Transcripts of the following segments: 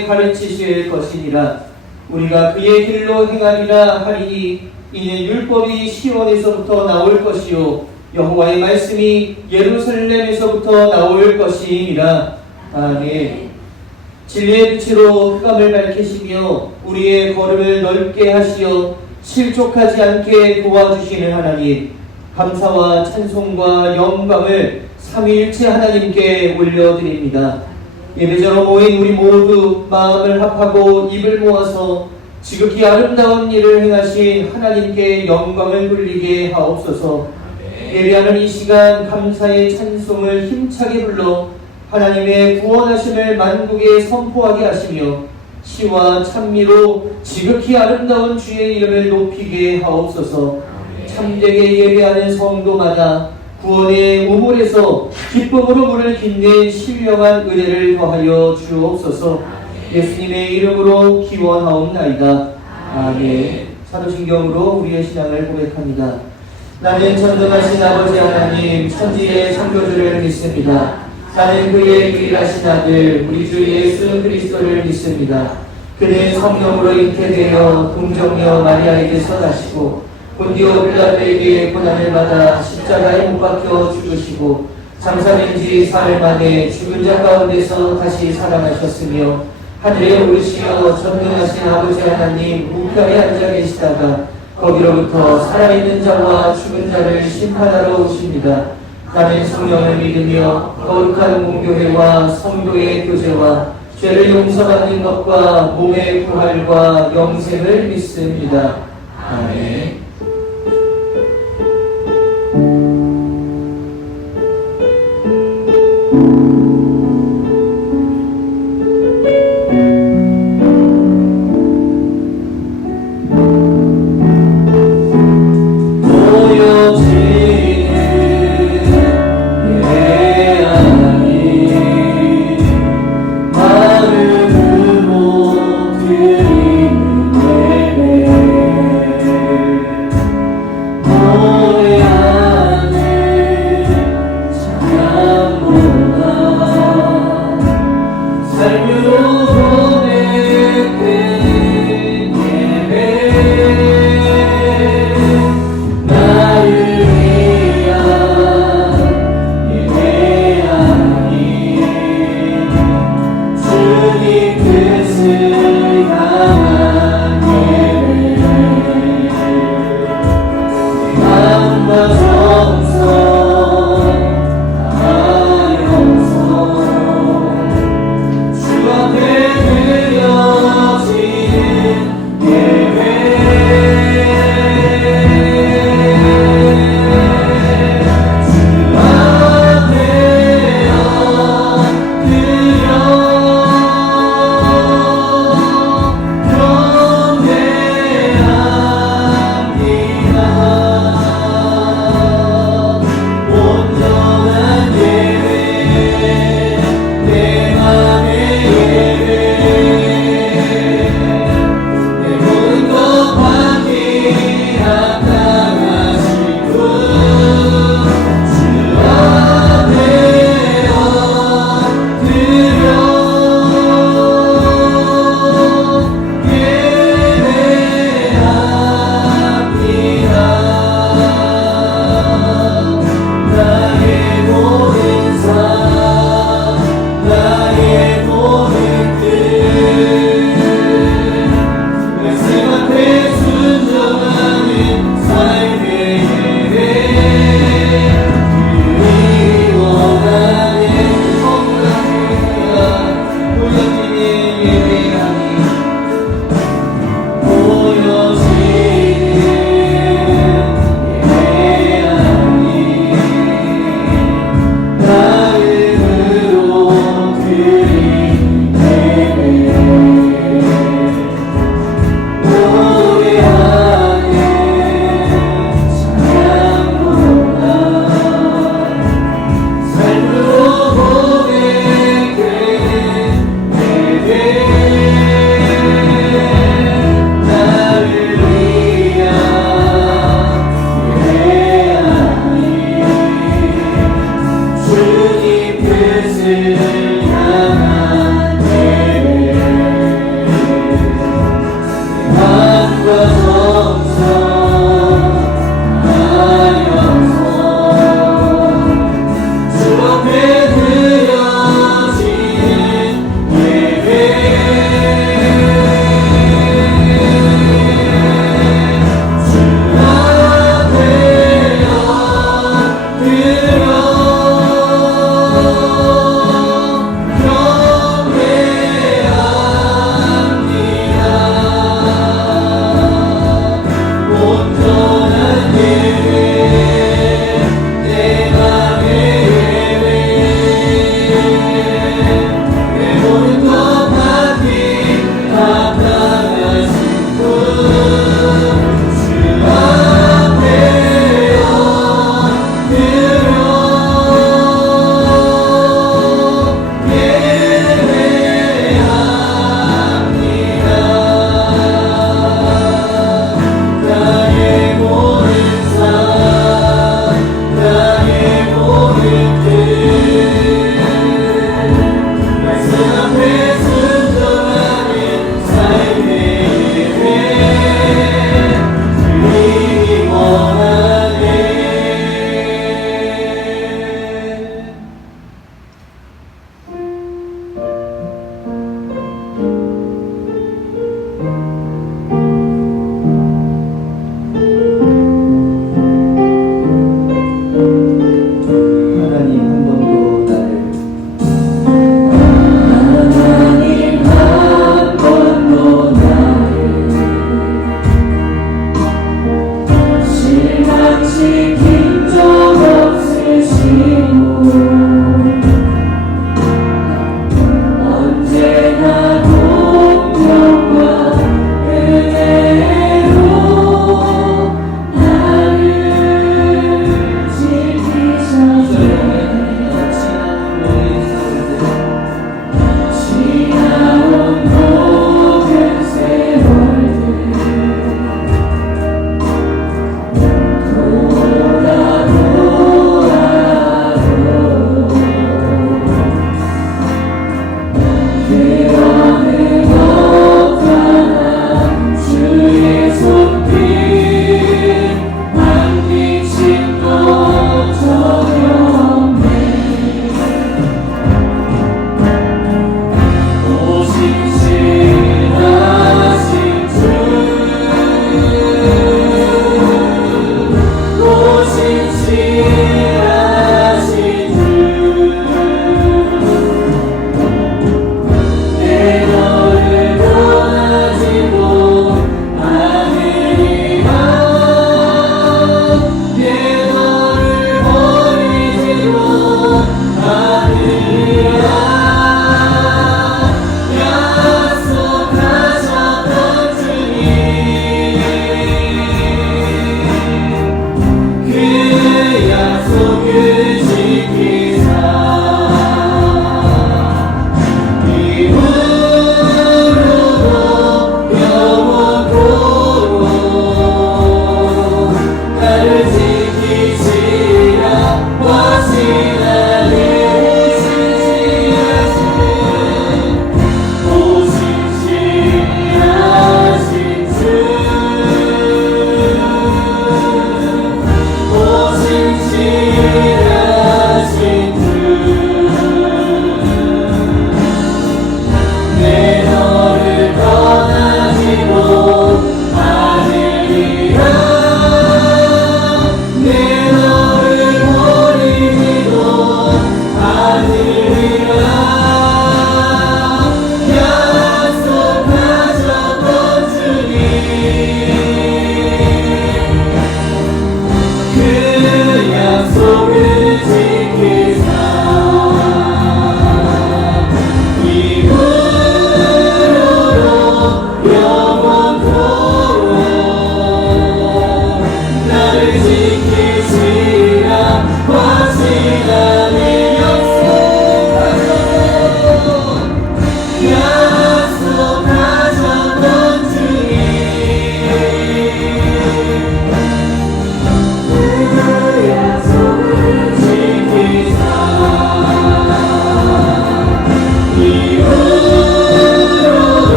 우리에게 가르치실 것이니라. 우리가 그의 길로 행하리라 하리니 이는 율법이 시온에서부터 나올 것이요 여호와의 말씀이 예루살렘에서부터 나올 것이니라. 아멘. 진리의 빛으로 흑암을 밝히시며 우리의 걸음을 넓게 하시어 실족하지 않게 도와주시는 하나님, 감사와 찬송과 영광을 삼위일체 하나님께 올려드립니다. 예배자로 모인 우리 모두 마음을 합하고 입을 모아서 지극히 아름다운 일을 행하신 하나님께 영광을 돌리게 하옵소서. 예배하는 이 시간 감사의 찬송을 힘차게 불러 하나님의 구원하심을 만국에 선포하게 하시며 시와 찬미로 지극히 아름다운 주의 이름을 높이게 하옵소서. 참되게 예배하는 성도마다 구원의 우물에서 기쁨으로 물을 깃는 신령한 은혜를 더하여 주옵소서. 예수님의 이름으로 기원하옵나이다. 아멘. 사도신경으로 우리의 신앙을 고백합니다. 나는 전능하신 아버지 하나님 천지의 창조주를 믿습니다. 나는 그의 유일하신 아들 우리 주 예수 그리스도를 믿습니다. 그는 성령으로 잉태되어 동정녀 마리아에게서 나시고 본디오 빌라도에게 고난을 받아 십자가에 못 박혀 죽으시고 장사된 지 사흘 만에 죽은 자 가운데서 다시 살아나셨으며 하늘에 오르시어 전능하신 아버지 하나님 우편에 앉아 계시다가 거기로부터 살아있는 자와 죽은 자를 심판하러 오십니다. 나는 성령을 믿으며 거룩한 공교회와 성도의 교제와 죄를 용서받는 것과 몸의 부활과 영생을 믿습니다. 아멘.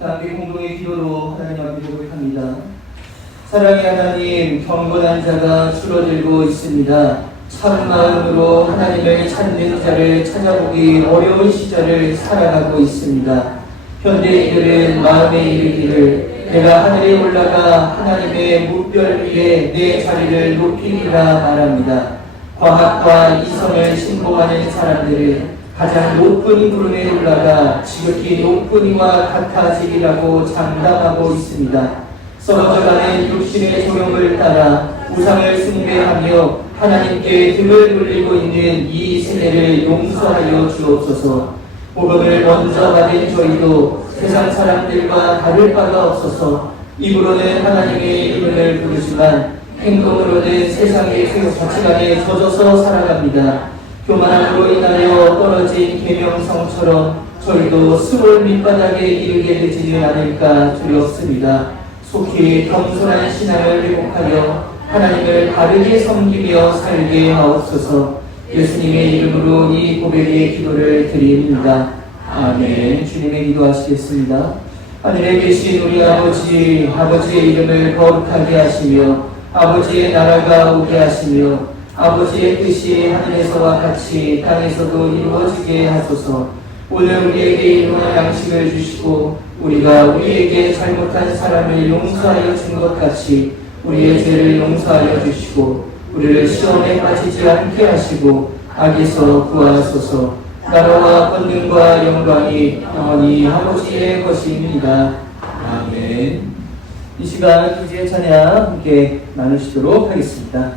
함께 공동의 기도로 하나님 앞에 고백합니다. 사랑의 하나님, 경건한 자가 줄어들고 있습니다. 참 마음으로 하나님을 찾는 자를 찾아보기 어려운 시절을 살아가고 있습니다. 현대인들은 마음에 이르기를 내가 하늘에 올라가 하나님의 무별 위에 내 자리를 높이리라 말합니다. 과학과 이성을 신봉하는 사람들은 가장 높은 구름에 올라가 지극히 높은 이와 같아지리라고 장담하고 있습니다. 썩어져가는 육신의 조형을 따라 우상을 숭배하며 하나님께 등을 돌리고 있는 이 세대를 용서하여 주옵소서. 복음을 먼저 받은 저희도 세상 사람들과 다를 바가 없어서 입으로는 하나님의 이름을 부르지만 행동으로는 세상의 가치관에 젖어서 살아갑니다. 교만함으로 인하여 떨어진 계명성처럼 저희도 스몰 밑바닥에 이르게 되지는 않을까 두렵습니다. 속히 겸손한 신앙을 회복하여 하나님을 바르게 섬기며 살게 하옵소서. 예수님의 이름으로 이 고백의 기도를 드립니다. 아멘. 주님의 기도하시겠습니다. 하늘에 계신 우리 아버지, 아버지의 이름을 거룩하게 하시며 아버지의 나라가 오게 하시며 아버지의 뜻이 하늘에서와 같이 땅에서도 이루어지게 하소서. 오늘 우리에게 일용할 양식을 주시고 우리가 우리에게 잘못한 사람을 용서하여 준 것 같이 우리의 죄를 용서하여 주시고 우리를 시험에 빠지지 않게 하시고 악에서 구하소서. 나라와 권능과 영광이 영원히 아버지의 것입니다. 아멘. 이 시간 이제 찬양 함께 나누시도록 하겠습니다.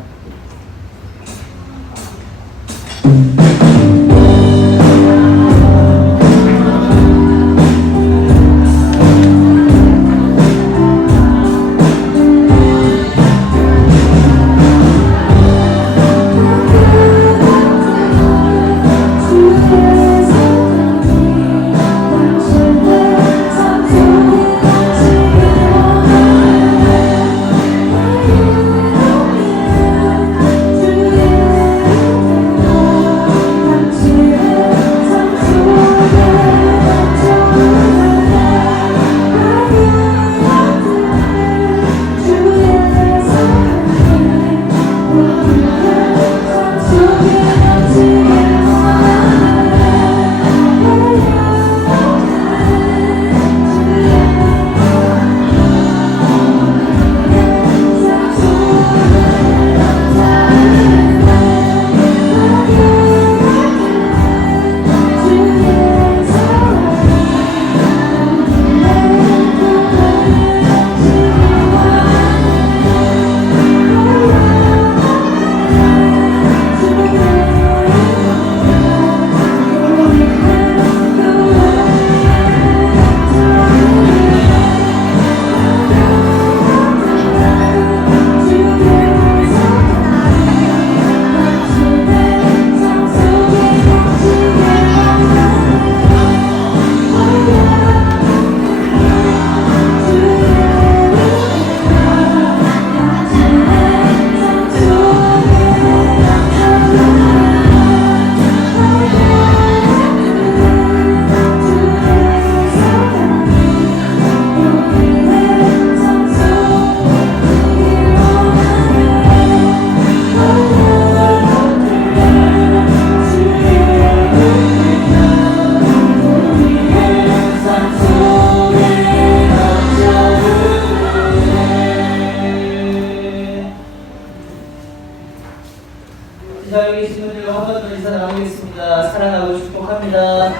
자리에 계신 분들과 한 번 더 인사 나누겠습니다. 사랑하고 축복합니다.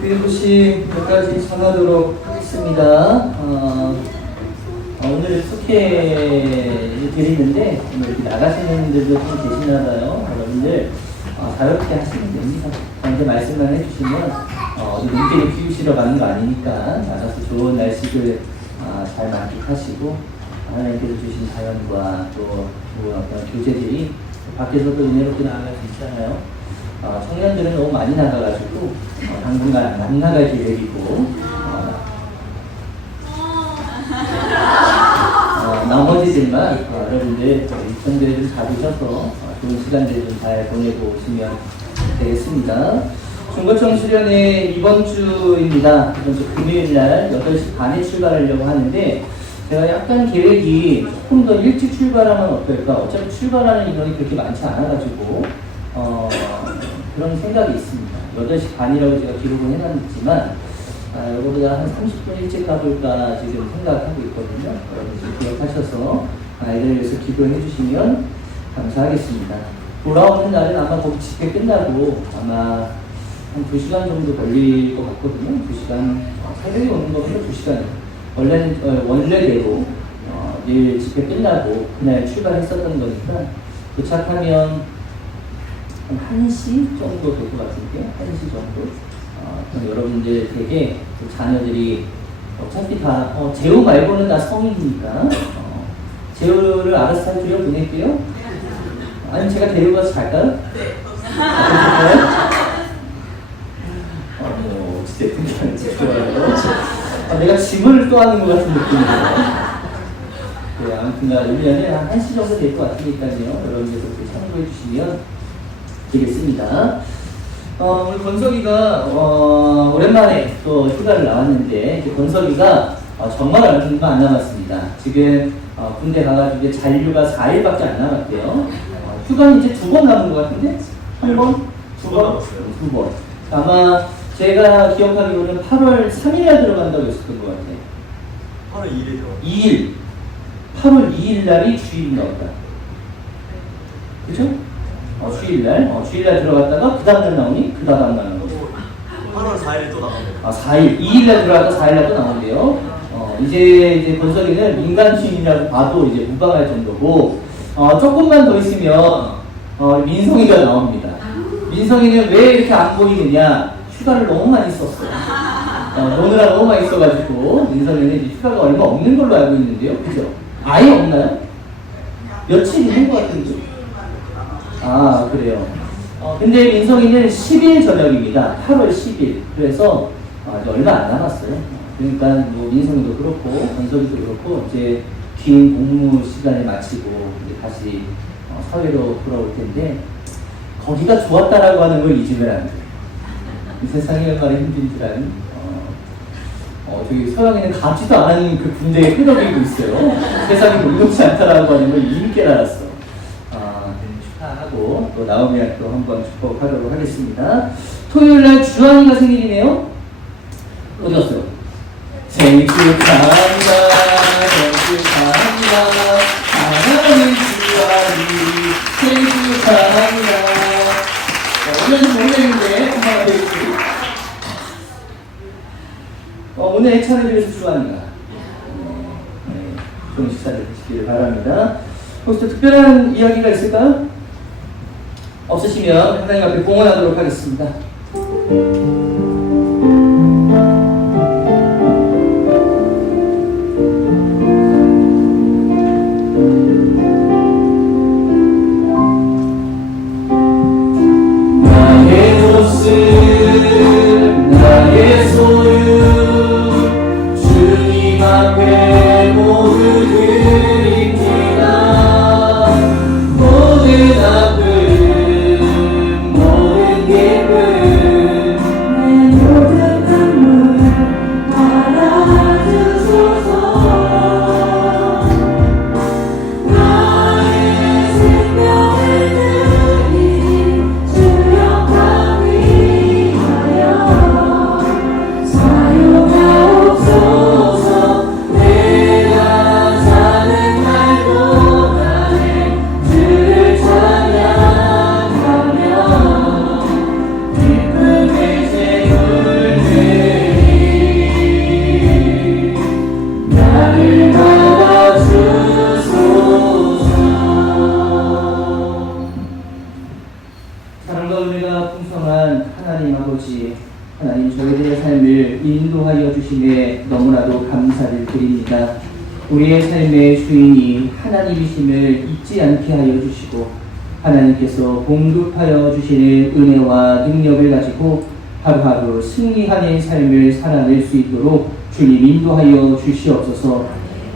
필립보시 몇 가지 전하도록 하겠습니다. 오늘 속회를 드리는데 오늘 이렇게 나가시는 분들도 좀 계시나봐요. 여러분들 자유롭게 하시면 됩니다. 저한테 말씀만 해주시면 어디 문제를 피우시러 가는 거 아니니까 나가서 좋은 날씨를 잘 만끽하시고 하나님께서 주신 자연과 또 좋은 어떤 교제들이 밖에서도 은혜롭게 나아갈 수 있잖아요. 청년들은 너무 많이 나가가지고 당분간 안 나갈 계획이고 나머지들만 여러분들 일정들을 좀 잡으셔서 좋은 시간들 좀 잘 보내고 오시면 되겠습니다. 중고청 수련회 이번 주입니다. 이번 주 금요일날 8시 반에 출발하려고 하는데 제가 약간 계획이 조금 더 일찍 출발하면 어떨까? 어차피 출발하는 인원이 그렇게 많지 않아가지고 그런 생각이 있습니다. 8시 반이라고 제가 기록을 해놨지만 이거보다 한 30분 일찍 가볼까 지금 생각하고 있거든요. 여러분 기억하셔서 아이들을 위해서 기도해 주시면 감사하겠습니다. 돌아오는 날은 아마 거기 집회 끝나고 아마 한 2시간 정도 걸릴 것 같거든요. 2시간, 새벽에 오는 거보다 2시간. 원래대로 내일 집회 끝나고 그날 출발했었던 거니까 도착하면 한 1시 정도 될 것 같은데, 1시 정도. 그럼 여러분들 되게 자녀들이 어차피 다 재우 말고는 다 성인이니까 재우를 알아서 잘 들여보낼게요. 아니면 제가 데려가서 갈까요? 네. 진짜 굉장히 좋아요. 내가 짐을 또 하는 것 같은 느낌이에요. 네, 아무튼 우리는 한 1시 정도 될 것 같으니까요. 여러분께서 참고해 주시면 되겠습니다. 우리 권석이가 오랜만에 또 휴가를 나왔는데 이제 권석이가 정말 얼마 안 남았습니다. 지금 군대 가가지고 이제 잔류가 4일밖에 안 남았대요. 휴가는 이제 2번 남은 것 같은데? 한 번? 2번 남았어요. 2번. 아마 제가 기억하기로는 8월 3일날 들어간다고 했었던 것 같아요. 8월 2일이요. 2일. 8월 2일 날이 주일인가 보다. 그쵸? 주일날 들어갔다가 그 다음날 나오니 그 다음날 나오는 거죠. 8월 4일에 또 나온대요. 4일. 2일날 들어갔다 4일날 또 나온대요. 이제 권석이는 민간주의라고 봐도 이제 무방할 정도고, 조금만 더 있으면, 민성이가 나옵니다. 민성이는 왜 이렇게 안 보이느냐? 휴가를 너무 많이 썼어요. 노느라 너무 많이 써가지고, 민성이는 이제 휴가가 얼마 없는 걸로 알고 있는데요. 그죠? 아예 없나요? 며칠 있는 것 같은데. 그래요. 근데 민성이는 10일 저녁입니다. 8월 10일. 그래서 아직 얼마 안 남았어요. 그러니까 뭐 민성이도 그렇고 권석이도 그렇고 이제 긴 공무 시간을 마치고 이제 다시 사회로 돌아올 텐데 거기가 좋았다라고 하는 걸 잊으면 안 돼요. 이 세상이 얼마나 힘든 줄 아는 저기 서양에는 가지도 않은 그 군대에 끄덕이고 있어요. 세상이 녹록지 않다라고 하는 걸 이미 깨달았어. 축하하고 또 나오면 또 한번 축복하도록 하겠습니다. 토요일날 주환이가 생일이네요. 어디 갔어요? 생일 축하합니다. 생일 축하합니다. 사랑하는 주환이 생일 축하합니다. 오늘은 모르겠는데 엄마가 되겠지. 오늘 해찬을 위해서 주환이가 좋은 식사를 드시길 바랍니다. 혹시 또 특별한 이야기가 있을까요? 없으시면 하나님 앞에 봉헌하도록 하겠습니다. 나의 모습, 나의 소유, 주님 앞에 모두 드립니다. 모든 아픔 하나님 저희들의 삶을 인도하여 주심에 너무나도 감사를 드립니다. 우리의 삶의 주인이 하나님이심을 잊지 않게 하여 주시고 하나님께서 공급하여 주시는 은혜와 능력을 가지고 하루하루 승리하는 삶을 살아낼 수 있도록 주님 인도하여 주시옵소서.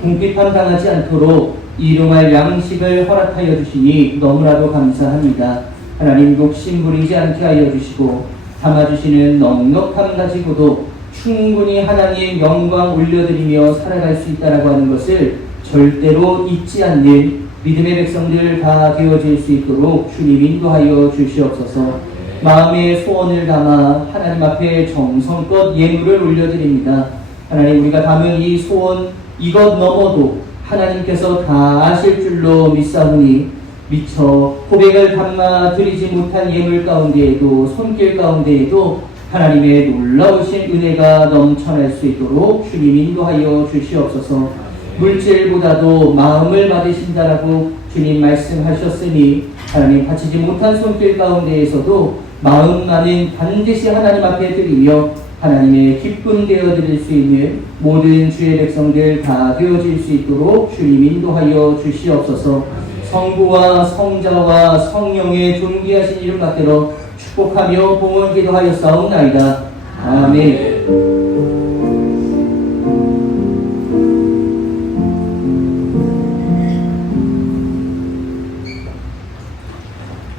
궁핍함 당하지 않도록 일용할 양식을 허락하여 주시니 너무나도 감사합니다. 하나님 욕심 부리지 않게 하여 주시고 담아주시는 넉넉함 가지고도 충분히 하나님의 영광 올려드리며 살아갈 수 있다라고 하는 것을 절대로 잊지 않는 믿음의 백성들 다 되어질 수 있도록 주님 인도하여 주시옵소서. 마음의 소원을 담아 하나님 앞에 정성껏 예물을 올려드립니다. 하나님, 우리가 담은 이 소원 이것 넘어도 하나님께서 다 아실 줄로 믿사오니 미처 고백을 담아 드리지 못한 예물 가운데에도 손길 가운데에도 하나님의 놀라우신 은혜가 넘쳐날 수 있도록 주님 인도하여 주시옵소서. 물질보다도 마음을 받으신다라고 주님 말씀하셨으니 하나님 바치지 못한 손길 가운데에서도 마음만은 반드시 하나님 앞에 드리며 하나님의 기쁨 되어드릴 수 있는 모든 주의 백성들 다 되어질 수 있도록 주님 인도하여 주시옵소서. 성부와 성자와 성령의 존귀하신 이름 받들어 축복하며 봉헌 기도하여 싸움나이다. 아멘.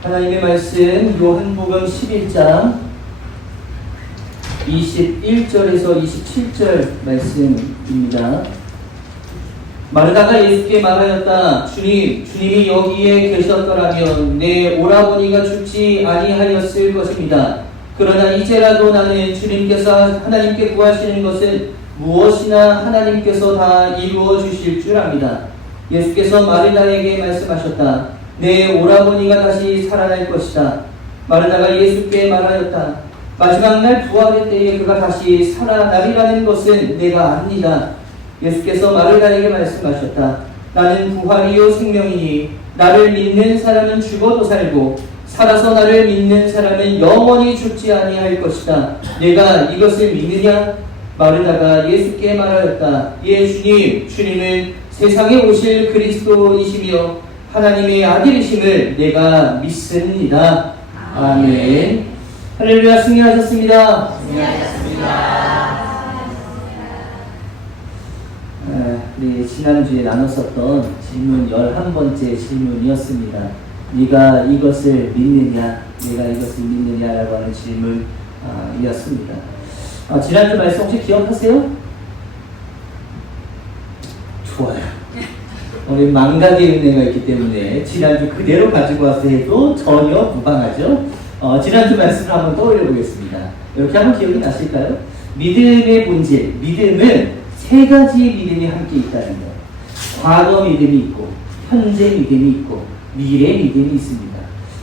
하나님의 말씀 요한복음 11장 21절에서 27절 말씀입니다. 마르다가 예수께 말하였다. 주님이 여기에 계셨더라면 내 오라버니가 죽지 아니하였을 것입니다. 그러나 이제라도 나는 주님께서 하나님께 구하시는 것은 무엇이나 하나님께서 다 이루어 주실 줄 압니다. 예수께서 마르다에게 말씀하셨다. 내 오라버니가 다시 살아날 것이다. 마르다가 예수께 말하였다. 마지막 날 부활의 때에 그가 다시 살아나리라는 것은 내가 압니다. 예수께서 마르다에게 말씀하셨다. 나는 부활이요 생명이니 나를 믿는 사람은 죽어도 살고 살아서 나를 믿는 사람은 영원히 죽지 아니할 것이다. 내가 이것을 믿느냐? 마르다가 예수께 말하였다. 예, 주님은 세상에 오실 그리스도이시며 하나님의 아들이심을 내가 믿습니다. 아멘. 할렐루야. 승리하셨습니다. 우리 지난주에 나눴었던 질문 11번째 질문이었습니다. 네가 이것을 믿느냐? 내가 이것을 믿느냐라고 하는 질문이었습니다. 지난주 말씀 혹시 기억하세요? 좋아요. 우리 망각의 은혜가 있기 때문에 지난주 그대로 가지고 와서 해도 전혀 무방하죠. 지난주 말씀을 한번 떠올려 보겠습니다. 이렇게 한번 기억이 나실까요? 믿음의 본질, 믿음은 세 가지 믿음이 함께 있다는 것. 과거 믿음이 있고, 현재 믿음이 있고, 미래 믿음이 있습니다.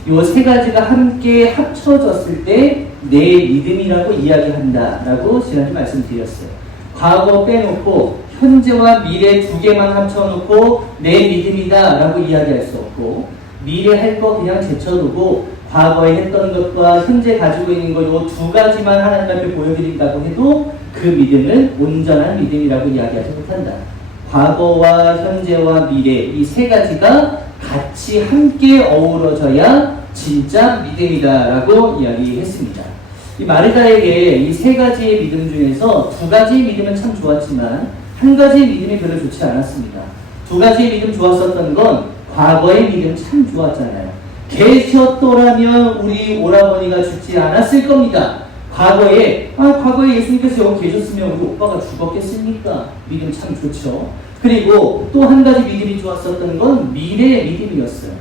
이 세 가지가 함께 합쳐졌을 때 내 믿음이라고 이야기한다라고 지난주 말씀드렸어요. 과거 빼놓고 현재와 미래 두 개만 합쳐놓고 내 믿음이다라고 이야기할 수 없고, 미래 할 거 그냥 제쳐두고 과거에 했던 것과 현재 가지고 있는 것 이 두 가지만 하나님 앞에 보여드린다고 해도 그 믿음은 온전한 믿음이라고 이야기하지 못한다. 과거와 현재와 미래 이 세 가지가 같이 함께 어우러져야 진짜 믿음이다라고 이야기했습니다. 이 마르다에게 이 세 가지의 믿음 중에서 두 가지의 믿음은 참 좋았지만 한 가지의 믿음이 별로 좋지 않았습니다. 두 가지의 믿음 좋았었던 건 과거의 믿음 참 좋았잖아요. 계셨더라면 우리 오라버니가 죽지 않았을 겁니다. 과거에 예수님께서 여기 계셨으면 우리 오빠가 죽었겠습니까? 믿음 참 좋죠. 그리고 또 한 가지 믿음이 좋았었던 건 미래의 믿음이었어요.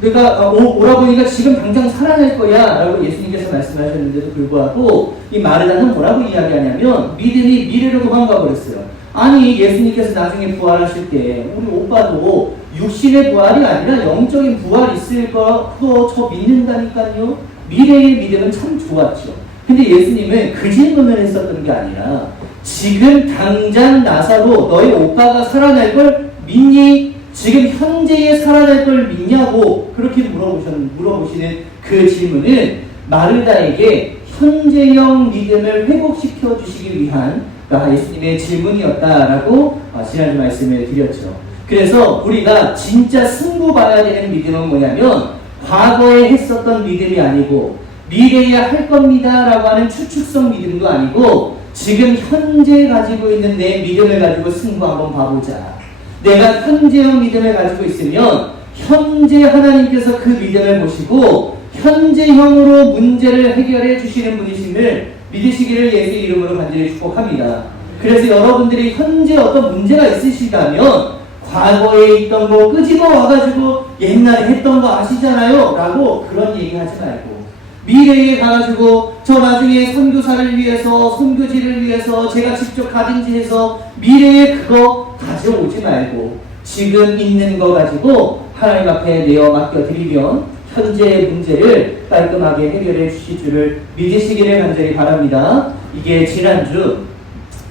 내가 오라버니가 지금 당장 살아날 거야 라고 예수님께서 말씀하셨는데도 불구하고 이 마르다는 뭐라고 이야기하냐면 믿음이 미래로 도망가 버렸어요. 아니, 예수님께서 나중에 부활하실 때 우리 오빠도 육신의 부활이 아니라 영적인 부활이 있을 거도 저 믿는다니까요. 미래의 믿음은 참 좋았죠. 근데 예수님은 그 질문을 했었던 게 아니라 지금 당장 나사로 너희 오빠가 살아날 걸 믿니? 지금 현재에 살아날 걸 믿냐고 그렇게 물어보시는 그 질문은 마르다에게 현재형 믿음을 회복시켜 주시기 위한 예수님의 질문이었다라고 지난주 말씀을 드렸죠. 그래서 우리가 진짜 승부 봐야 되는 믿음은 뭐냐면 과거에 했었던 믿음이 아니고 미래에 할 겁니다라고 하는 추측성 믿음도 아니고 지금 현재 가지고 있는 내 믿음을 가지고 승부 한번 봐보자. 내가 현재형 믿음을 가지고 있으면 현재 하나님께서 그 믿음을 보시고 현재형으로 문제를 해결해 주시는 분이심을 믿으시기를 예수 이름으로 간절히 축복합니다. 그래서 여러분들이 현재 어떤 문제가 있으시다면 과거에 있던 거 끄집어 와가지고 옛날에 했던 거 아시잖아요 라고 그런 얘기 하지 말고 미래에 가가지고 저 나중에 선교사를 위해서 선교지를 위해서 제가 직접 가든지 해서 미래에 그거 가져오지 말고 지금 있는 거 가지고 하나님 앞에 내어 맡겨드리면 현재의 문제를 깔끔하게 해결해 주실 줄을 믿으시기를 간절히 바랍니다. 이게 지난주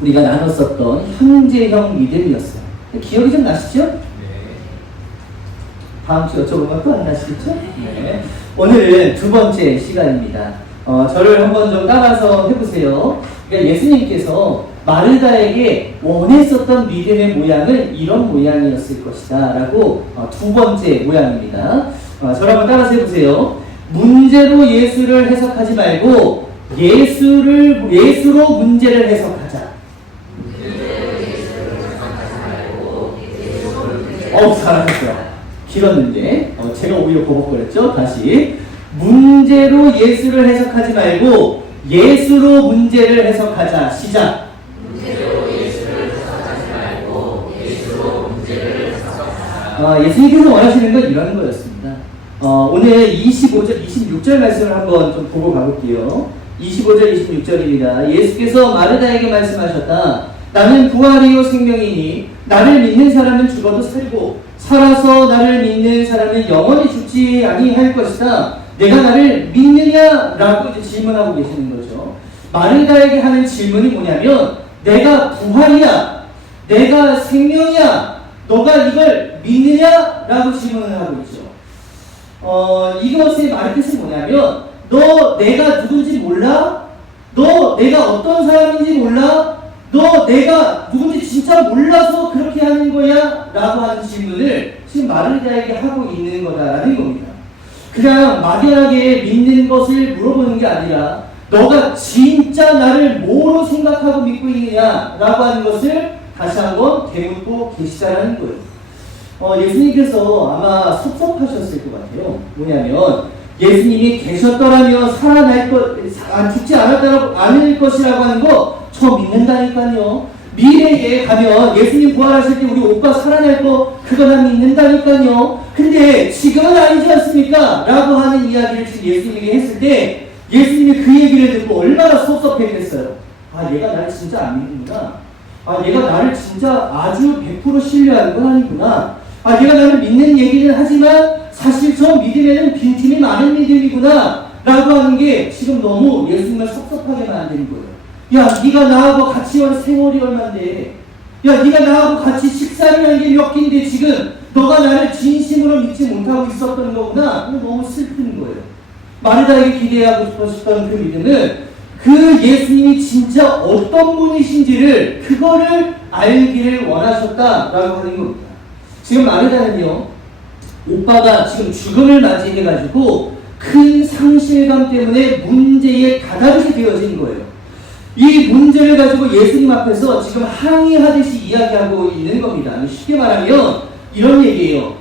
우리가 나눴었던 현재형 믿음이었어요. 기억이 좀 나시죠? 네. 다음 주 여쭤보면 또 안 나시겠죠? 네. 오늘은 두 번째 시간입니다. 저를 한번 좀 따라서 해보세요. 그러니까 예수님께서 마르다에게 원했었던 믿음의 모양은 이런 모양이었을 것이다 라고 두 번째 모양입니다. 저를 한번 따라서 해보세요. 문제로 예수를 해석하지 말고 예수로 문제를 해석하자. 잘하셨어요. 길었는데 제가 오히려 버벅거렸죠. 다시 문제로 예수를 해석하지 말고 예수로 문제를 해석하자. 시작. 문제로 예수를 해석하지 말고 예수로 문제를 해석하자. 예수님께서 원하시는 건 이런 거였습니다. 오늘 25절, 26절 말씀을 한번 좀 보고 가볼게요. 25절, 26절입니다. 예수께서 마르다에게 말씀하셨다. 나는 부활이요 생명이니 나를 믿는 사람은 죽어도 살고 살아서 나를 믿는 사람은 영원히 죽지 아니할 것이다. 내가 나를 믿느냐? 라고 이제 질문하고 계시는 거죠. 마르다에게 하는 질문이 뭐냐면 내가 부활이야? 내가 생명이야? 너가 이걸 믿느냐? 라고 질문을 하고 있죠. 이것의 말의 뜻이 뭐냐면 너 내가 누군지 몰라? 너 내가 어떤 사람인지 몰라? 너 내가 누군지 진짜 몰라서 그렇게 하는 거야? 라고 하는 질문을 지금 마르다에게 하고 있는 거다라는 겁니다. 그냥 막연하게 믿는 것을 물어보는 게 아니라 너가 진짜 나를 뭐로 생각하고 믿고 있느냐? 라고 하는 것을 다시 한번 되묻고 계시다는 거예요. 예수님께서 아마 섭섭하셨을 것 같아요. 뭐냐면 예수님이 계셨더라면 죽지 않을 것이라고 하는 거 저 믿는다니까요. 미래에 가면 예수님 부활하실 때 우리 오빠 살아날 거 그거 난 믿는다니까요. 근데 지금은 아니지 않습니까? 라고 하는 이야기를 지금 예수님에게 했을 때 예수님이 그 얘기를 듣고 얼마나 섭섭했겠어요. 얘가 나를 진짜 안 믿는구나. 얘가 나를 진짜 아주 100% 신뢰하는 건 아니구나. 얘가 나를 믿는 얘기는 하지만 사실 저 믿음에는 빈틈이 많은 믿음이구나 라고 하는 게 지금 너무 예수님을 섭섭하게 만드는 거예요. 야, 네가 나하고 같이 온 세월이 얼만데, 야, 네가 나하고 같이 식사를 한 게 몇 끼인데 지금 너가 나를 진심으로 믿지 못하고 있었던 거구나. 너무 슬픈 거예요. 마르다에게 기대하고 싶었던 그 믿음은 그 예수님이 진짜 어떤 분이신지를 그거를 알기를 원하셨다라고 하는 겁니다. 지금 마르다는요, 오빠가 지금 죽음을 맞이해가지고 큰 상실감 때문에 문제에 다다르게 되어진 거예요. 이 문제를 가지고 예수님 앞에서 지금 항의하듯이 이야기하고 있는 겁니다. 쉽게 말하면 이런 얘기예요.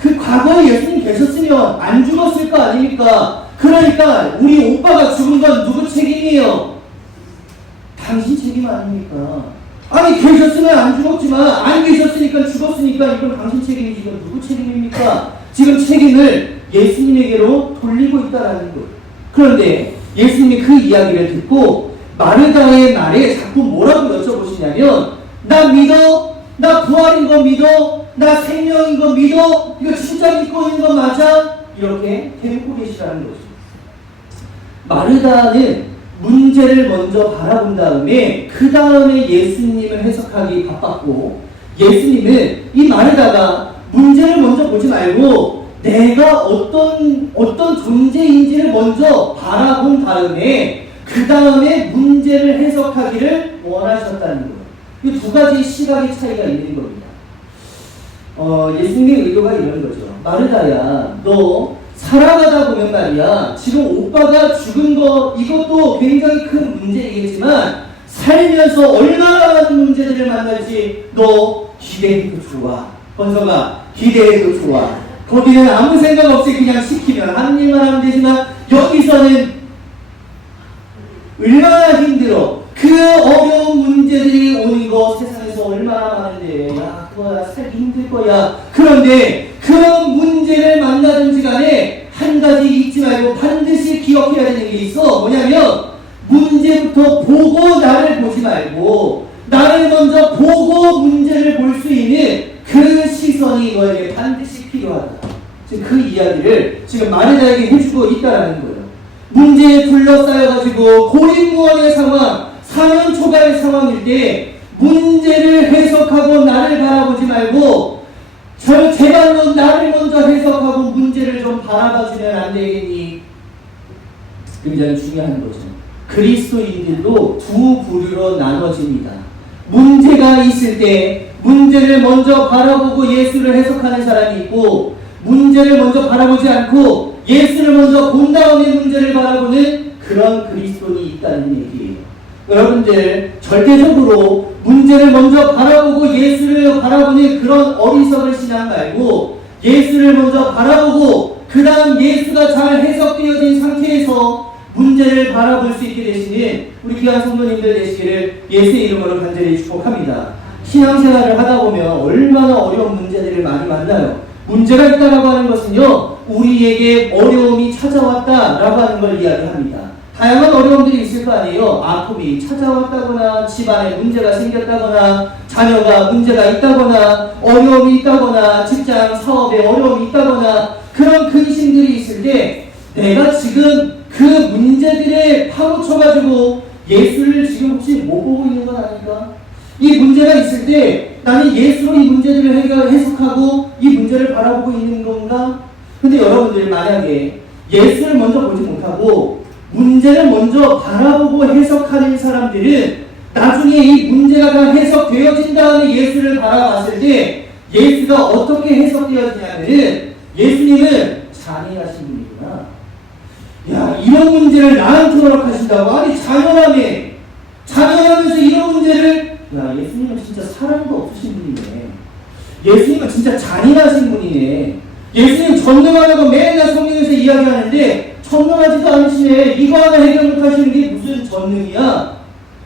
그 과거에 예수님 계셨으면 안 죽었을 거 아닙니까? 그러니까 우리 오빠가 죽은 건 누구 책임이에요? 당신 책임 아닙니까? 아니 계셨으면 안 죽었지만 안 계셨으니까 죽었으니까 이건 당신 책임이지 이건 누구 책임입니까? 지금 책임을 예수님에게로 돌리고 있다라는 거예요. 그런데 예수님이 그 이야기를 듣고 마르다의 말에 자꾸 뭐라고 여쭤보시냐면 나 믿어? 나 부활인 거 믿어? 나 생명인 거 믿어? 이거 진짜 믿고 있는 거 맞아? 이렇게 대놓고 계시라는 거죠. 마르다는 문제를 먼저 바라본 다음에 그 다음에 예수님을 해석하기 바빴고 예수님은 이 마르다가 문제를 먼저 보지 말고 내가 어떤 존재인지를 먼저 바라본 다음에 그 다음에 문제를 해석하기를 원하셨다는 거예요. 이 두 가지 시각의 차이가 있는 겁니다. 예수님의 의도가 이런 거죠. 마르다야, 너 살아가다 보면 말이야, 지금 오빠가 죽은 거 이것도 굉장히 큰 문제이겠지만 살면서 얼마나 많은 문제들을 만날지 너 기대해도 좋아. 권서가 기대해도 좋아. 거기는 아무 생각 없이 그냥 시키면 하는 일만 하면 되지만 여기서는 얼마나 힘들어. 그 어려운 문제들이 오는 거 세상에서 얼마나 많은데 야 그거야 살기 힘들 거야. 그런데 그런 문제를 만나든지 간에 한 가지 잊지 말고 반드시 기억해야 되는 게 있어. 뭐냐면 문제부터 보고 나를 보지 말고 나를 먼저 보고 문제를 볼 수 있는 그 시선이 너에게 반드시 필요하다. 지금 그 이야기를 지금 마르다에게 해주고 있다라는 거예요. 문제에 둘러싸여가지고 고립무원의 상황, 사면초가의 상황일 때 문제를 해석하고 나를 바라보지 말고 제발로 나를 먼저 해석하고 문제를 좀 바라봐주면 안 되겠니? 굉장히 중요한 거죠. 그리스도인들도 두 부류로 나눠집니다. 문제가 있을 때 문제를 먼저 바라보고 예수를 해석하는 사람이 있고 문제를 먼저 바라보지 않고 예수를 먼저 본 다음에 문제를 바라보는 그런 그리스도인이 있다는 얘기예요. 여러분들 절대적으로 문제를 먼저 바라보고 예수를 바라보는 그런 어리석을 신앙 말고 예수를 먼저 바라보고 그 다음 예수가 잘 해석되어진 상태에서 문제를 바라볼 수 있게 되시는 우리 귀한 성도님들 되시기를 예수의 이름으로 간절히 축복합니다. 신앙생활을 하다 보면 얼마나 어려운 문제들을 많이 만나요. 문제가 있다라고 하는 것은요, 우리에게 어려움이 찾아왔다라고 하는 걸 이야기합니다. 다양한 어려움들이 있을 거 아니에요. 아픔이 찾아왔다거나, 집안에 문제가 생겼다거나, 자녀가 문제가 있다거나, 어려움이 있다거나, 직장, 사업에 어려움이 있다거나, 그런 근심들이 있을 때, 내가 지금 그 문제들에 파묻혀가지고 예수를 지금 혹시 못 보고 있는 건 아닌가? 이 문제가 있을 때 나는 예수로 이 문제들을 해석하고 이 문제를 바라보고 있는 건가? 근데 여러분들 만약에 예수를 먼저 보지 못하고 문제를 먼저 바라보고 해석하는 사람들은 나중에 이 문제가 다 해석되어진 다음에 예수를 바라봤을 때 예수가 어떻게 해석되어지냐면은 예수님은 잔인하신 분이구나. 야, 이런 문제를 나한테 허락하신다고? 아니, 자녀라면서 이런 문제를, 야, 예수님은 진짜 사랑도 없으신 분이네. 예수님은 진짜 잔인하신 분이네. 예수님 전능하다고 맨날 성경에서 이야기하는데, 전능하지도 않으시네. 이거 하나 해결 못하시는 게 무슨 전능이야?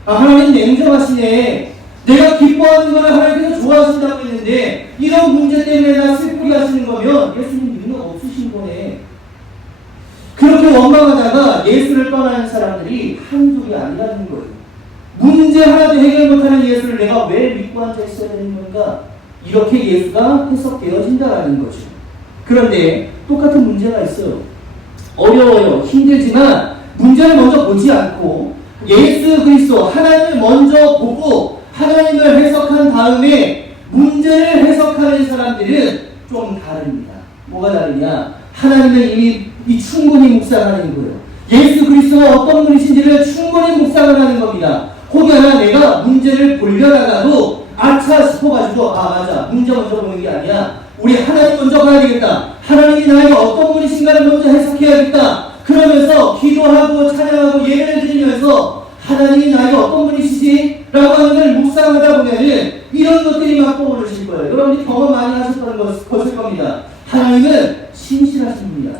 아, 하나님 냉정하시네. 내가 기뻐하는 거를 하나님께서 좋아하신다고 했는데, 이런 문제 때문에 나 슬프게 하시는 거면, 예수님 능력 없으신 거네. 그렇게 원망하다가 예수를 떠나는 사람들이 한둘이 아니라는 거예요. 문제 하나도 해결 못하는 예수를 내가 왜 믿고 앉아 있어야 되는 건가? 이렇게 예수가 해석되어진다는 거죠. 그런데 똑같은 문제가 있어요. 어려워요. 힘들지만 문제를 먼저 보지 않고 예수 그리스도 하나님을 먼저 보고 하나님을 해석한 다음에 문제를 해석하는 사람들은 좀 다릅니다. 뭐가 다르냐? 하나님은 이미 충분히 묵상하는 거예요. 예수 그리스도가 어떤 분이신지를 충분히 묵상을 하는 겁니다. 혹여나 내가 문제를 보려다가도 아차 싶어가지고 아 맞아 문제 먼저 보는 게 아니야. 우리 하나님 먼저 봐야 되겠다. 하나님이 나에게 어떤 분이신가를 먼저 해석해야겠다. 그러면서 기도하고 찬양하고 예배를 드리면서 하나님이 나에게 어떤 분이시지? 라고 하는 걸 묵상하다 보면은 이런 것들이 막 떠오르실 거예요. 여러분이 경험 많이 하셨던 것일 겁니다. 하나님은 신실하신 분이야.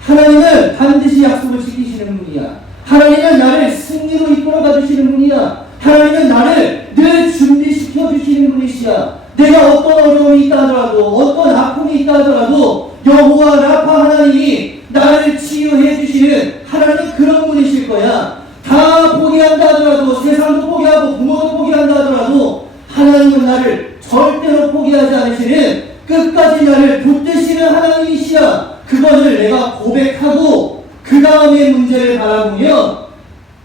하나님은 반드시 약속을 지키시는 분이야. 하나님은 나를 승리로 이끌어가 주시는 분이야. 하나님은 나를 늘 준비시켜 주시는 분이시야. 내가 어떤 어려움이 있다 하더라도 어떤 아픔이 있다 하더라도 여호와 라파 하나님이 나를 치유해 주시는 하나님 그런 분이실 거야. 다 포기한다 하더라도 세상도 포기하고 부모도 포기한다 하더라도 하나님은 나를 절대로 포기하지 않으시는 끝까지 나를 붙드시는 하나님이시야. 그것을 내가 고백하고 그 다음에 문제를 바라보면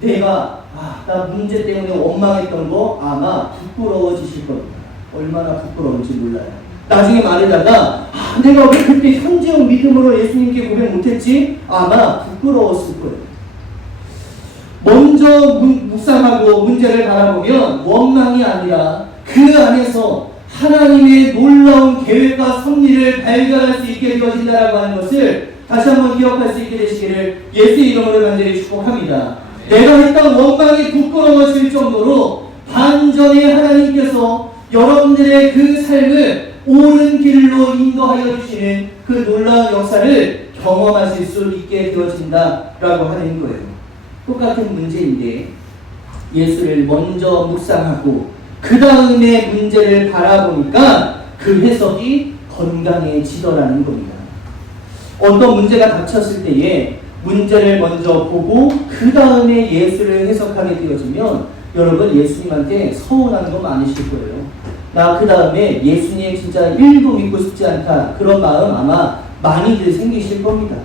내가 나 문제 때문에 원망했던 거 아마 부끄러워지실 겁니다. 얼마나 부끄러운지 몰라요. 나중에 말하다가 내가 왜 그때 현재의 믿음으로 예수님께 고백 못했지? 아마 부끄러웠을 거예요. 먼저 묵상하고 문제를 바라보면 원망이 아니라 그 안에서 하나님의 놀라운 계획과 섭리를 발견할 수 있게 되어진다라고 하는 것을 다시 한번 기억할 수 있게 되시기를 예수의 이름으로 간절히 축복합니다. 내가 했던 원망이 부끄러워질 정도로 반전에 하나님께서 여러분들의 그 삶을 옳은 길로 인도하여 주시는 그 놀라운 역사를 경험하실 수 있게 되어진다라고 하는 거예요. 똑같은 문제인데 예수를 먼저 묵상하고 그 다음에 문제를 바라보니까 그 해석이 건강해지더라는 겁니다. 어떤 문제가 닥쳤을 때에 문제를 먼저 보고 그 다음에 예수를 해석하게 되어지면 여러분 예수님한테 서운한 거 많으실 거예요. 나 그 다음에 예수님 진짜 1도 믿고 싶지 않다. 그런 마음 아마 많이들 생기실 겁니다.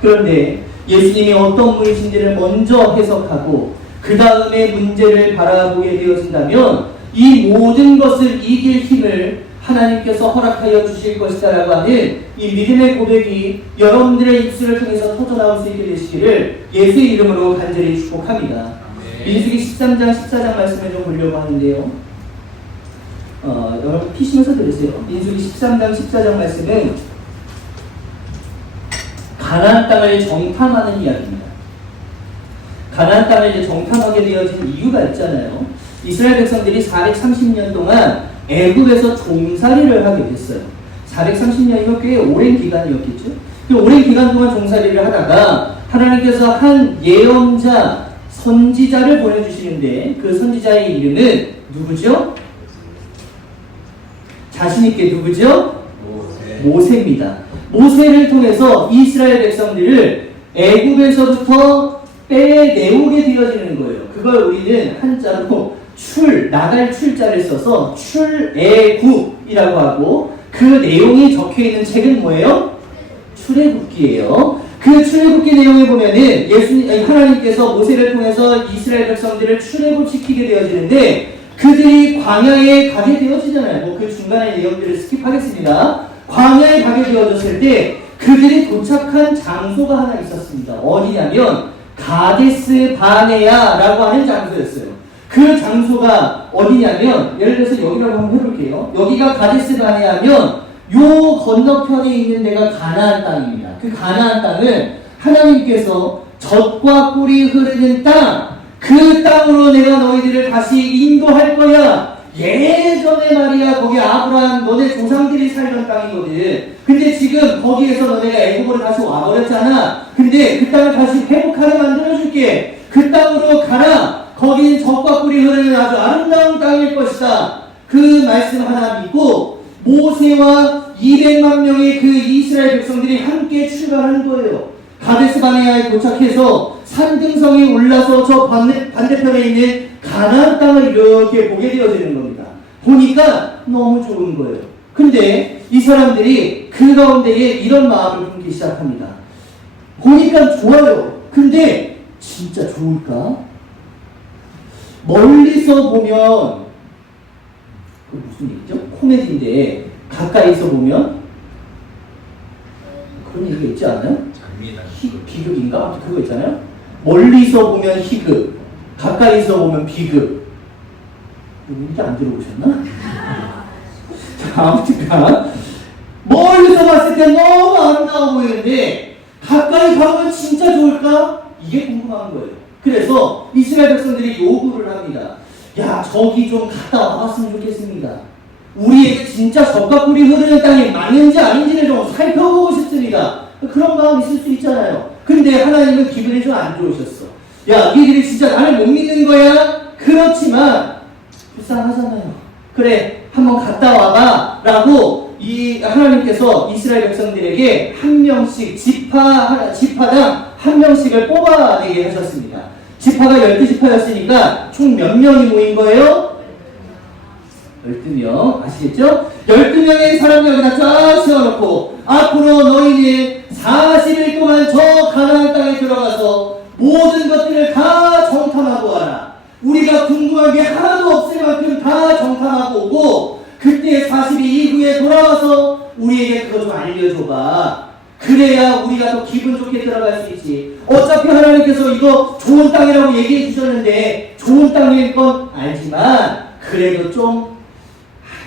그런데 예수님이 어떤 분이신지를 먼저 해석하고 그 다음에 문제를 바라보게 되어진다면 이 모든 것을 이길 힘을 하나님께서 허락하여 주실 것이다 라고 하는 이 믿음의 고백이 여러분들의 입술을 통해서 터져나올 수 있게 되시기를 예수의 이름으로 간절히 축복합니다. 민수기 13장 14장 말씀을 좀 보려고 하는데요. 여러분 피시면서 들으세요. 민수기 13장 14장 말씀은 가나안 땅을 정탐하는 이야기입니다. 가나안 땅을 이제 정탐하게 되어진 이유가 있잖아요. 이스라엘 백성들이 430년 동안 애굽에서 종살이를 하게 됐어요. 430년이면 꽤 오랜 기간이었겠죠. 그 오랜 기간 동안 종살이를 하다가 하나님께서 한 예언자, 선지자를 보내주시는데 그 선지자의 이름은 누구죠? 자신있게 누구죠? 모세입니다. 모세를 통해서 이스라엘 백성들을 애굽에서부터 빼내오게 되어지는 거예요. 그걸 우리는 한자로 나갈 출자를 써서 출애굽이라고 하고 그 내용이 적혀있는 책은 뭐예요? 출애굽기예요. 그 출애굽기 내용에 보면은 하나님께서 모세를 통해서 이스라엘 백성들을 출애굽시키게 되어지는데 그들이 광야에 가게 되어지잖아요. 그 중간의 내용들을 스킵하겠습니다. 광야에 가게 되어졌을 때 그들이 도착한 장소가 하나 있었습니다. 어디냐면 가데스 바네아라고 하는 장소였어요. 그 장소가 어디냐면 예를 들어서 여기라고 한번 해볼게요. 여기가 가데스 바네아면 요 건너편에 있는 데가 가나안 땅입니다. 그 가나안 땅을 하나님께서 젖과 꿀이 흐르는 땅, 그 땅으로 내가 너희들을 다시 인도할 거야. 예전에 말이야 거기 아브라함 너네 조상들이 살던 땅이거든. 근데 지금 거기에서 너네가 애굽으로 다시 와버렸잖아. 근데 그 땅을 다시 회복하게 만들어줄게. 그 땅으로 가라. 거기는 젖과 꿀이 흐르는 아주 아름다운 땅일 것이다. 그 말씀 하나 믿고 모세와 200만 명의 그 이스라엘 백성들이 함께 출발하는 거예요. 가데스 바네아에 도착해서 산등성에 올라서 저 반대편에 있는 가나안 땅을 이렇게 보게 되어지는 겁니다. 보니까 너무 좋은 거예요. 근데 이 사람들이 그 가운데에 이런 마음을 품기 시작합니다. 보니까 좋아요. 근데 진짜 좋을까? 멀리서 보면 그 무슨 얘기죠? 코미디인데 가까이서 보면 그런 얘기가 있지 않아요? 비극인가? 아무튼 그거 있잖아요. 멀리서 보면 희극, 가까이서 보면 비극. 이게 안 들어보셨나? 자, 아무튼 멀리서 봤을 때 너무 아름다워 보이는데 가까이 가면 진짜 좋을까? 이게 궁금한 거예요. 그래서 이스라엘 백성들이 요구를 합니다. 야, 저기 좀 갔다 와봤으면 좋겠습니다. 우리에게 진짜 젖과 꿀이 흐르는 땅이 맞는지 아닌지를 좀 살펴보고 싶습니다. 그런 마음 있을 수 있잖아요. 근데 하나님은 기분이 좀 안 좋으셨어. 야, 니들이 진짜 나를 못 믿는 거야? 그렇지만 불쌍하잖아요. 그래, 한번 갔다 와봐 라고 이 하나님께서 이스라엘 백성들에게 한 명씩 지파당 한 명씩을 뽑아내게 하셨습니다. 지파가 12지파였으니까 총 몇 명이 모인 거예요? 12명. 아시겠죠? 12명의 사람을 여기다 쫙 세워놓고 앞으로 너희는 40일 동안 저 가나안 땅에 들어가서 모든 것들을 다 정탐하고 와라. 우리가 궁금한 게 하나도 없을 만큼 다 정탐하고 오고 그때 40일 이후에 돌아와서 우리에게 그거 좀 알려줘봐. 그래야 우리가 더 기분 좋게 들어갈 수 있지. 어차피 하나님께서 이거 좋은 땅이라고 얘기해 주셨는데 좋은 땅일 건 알지만 그래도 좀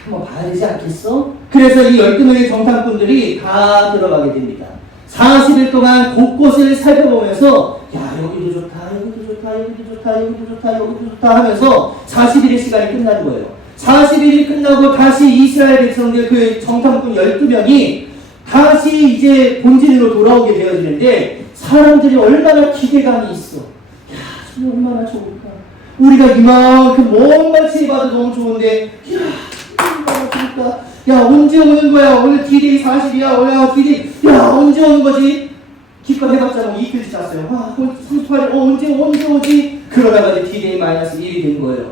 한번 봐야 되지 않겠어? 그래서 이 12명의 정탐꾼들이 다 들어가게 됩니다. 40일 동안 곳곳을 살펴보면서 야, 여기도 좋다, 여기도 좋다, 여기도 좋다, 여기도 좋다, 여기도 좋다 하면서 40일의 시간이 끝나는 거예요. 40일이 끝나고 다시 이스라엘 백성들 그 정탐꾼 12명이 다시 이제 본진으로 돌아오게 되어지는데 사람들이 얼마나 기대감이 있어. 야, 정말 얼마나 좋을까. 우리가 이만큼 먼 발치 봐도 너무 좋은데, 야, 얼마나 좋을까. 야, 언제 오는 거야? 오늘 D-Day 40이야. 야, D-Day. 야, 언제 오는 거지? 기껏 해봤자 뭐 이틀 지났어요. 와, 38일, 언제 오지? 그러다가 이제 D-Day -1이 된 거예요.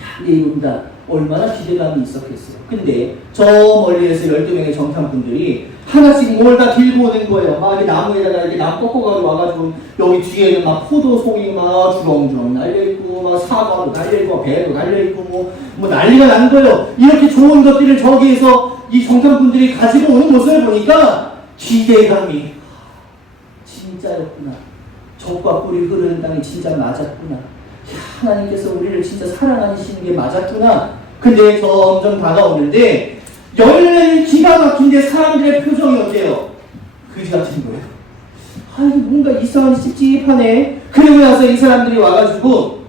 야, 근데 이겁니다. 얼마나 기대감이 있었겠어요. 근데 저 멀리에서 12명의 정탐꾼들이 하나씩 뭘 다 들고 오는 거예요. 막 이렇게 나무에다가 이렇게 나무 꺾어가지고 와가지고 여기 뒤에는 막 포도송이 막 주렁주렁 날려있고 막 사과도 날려있고 배도 날려있고 뭐 난리가 난 거예요. 이렇게 좋은 것들을 저기에서 이 정탐꾼들이 가지고 오는 모습을 보니까 기대감이 진짜였구나. 적과 꿀이 흐르는 땅이 진짜 맞았구나. 하나님께서 우리를 진짜 사랑하시는 게 맞았구나. 근데 점점 다가오는데 열매는 기가 막힌데 사람들의 표정이 어때요? 그지 같은 거예요. 아, 뭔가 이상한 찝찝하네. 그리고 나서 이 사람들이 와가지고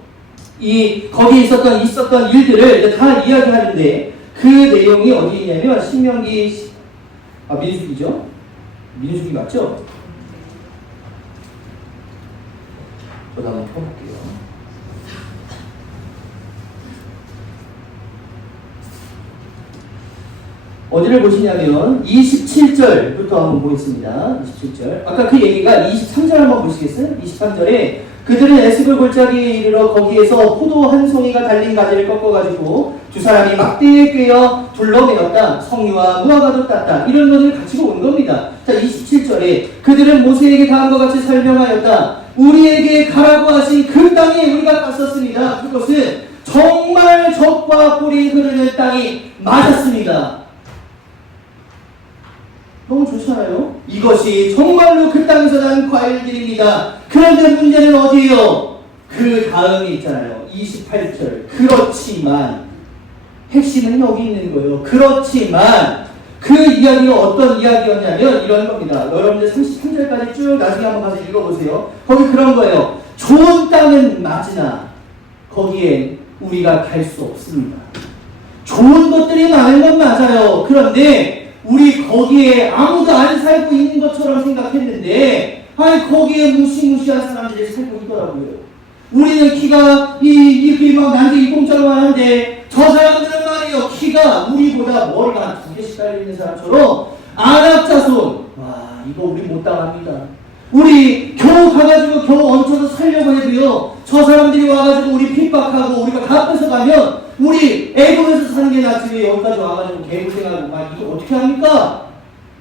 거기에 있었던 일들을 다 이야기하는데 그 내용이 어디 있냐면 신명기 민수기죠? 민수기 맞죠? 저도 한번 펴볼게요. 어디를 보시냐면 27절부터 한번 보겠습니다. 27절. 아까 그 얘기가 23절 한번 보시겠어요? 23절에 그들은 에스골 골짜기에 이르러 거기에서 포도 한 송이가 달린 가지를 꺾어가지고 두 사람이 막대에 꿰어 둘러매었다. 석류와 무화과도 땄다. 이런 것을 가지고 온 겁니다. 자, 27절에 그들은 모세에게 다음과 같이 설명하였다. 우리에게 가라고 하신 그 땅에 우리가 갔었습니다. 그것은 정말 적과 꿀이 흐르는 땅이 맞았습니다. 너무 좋잖아요. 이것이 정말로 그 땅에서 난 과일들입니다. 그런데 문제는 어디예요? 그 다음이 있잖아요. 28절. 그렇지만 핵심은 여기 있는 거예요. 그렇지만 그 이야기가 어떤 이야기였냐면 이런 겁니다. 여러분들 33절까지 쭉 나중에 한번 가서 읽어보세요. 거기 그런 거예요. 좋은 땅은 맞으나 거기에 우리가 갈 수 없습니다. 좋은 것들이 많은 건 맞아요. 그런데 우리 거기에 아무도 안 살고 있는 것처럼 생각했는데 아니 거기에 무시무시한 사람들이 살고 있더라고요. 우리는 키가 이렇게 막 난쟁이 공짜로만 한데 저 사람들은 말이에요. 키가 우리보다 머리가 한 2개씩 달려있는 사람처럼 안압자손. 와, 이거 우리 못 당합니다. 우리 겨우 가가지고 겨우 얹혀서 살려고 해도요. 저 사람들이 와가지고 우리 핍박하고 우리가 다 뺏어가면 우리 애국에서 사는 게 낫지 왜 여기까지 와가지고 개고생하고 막 이거 어떻게 합니까?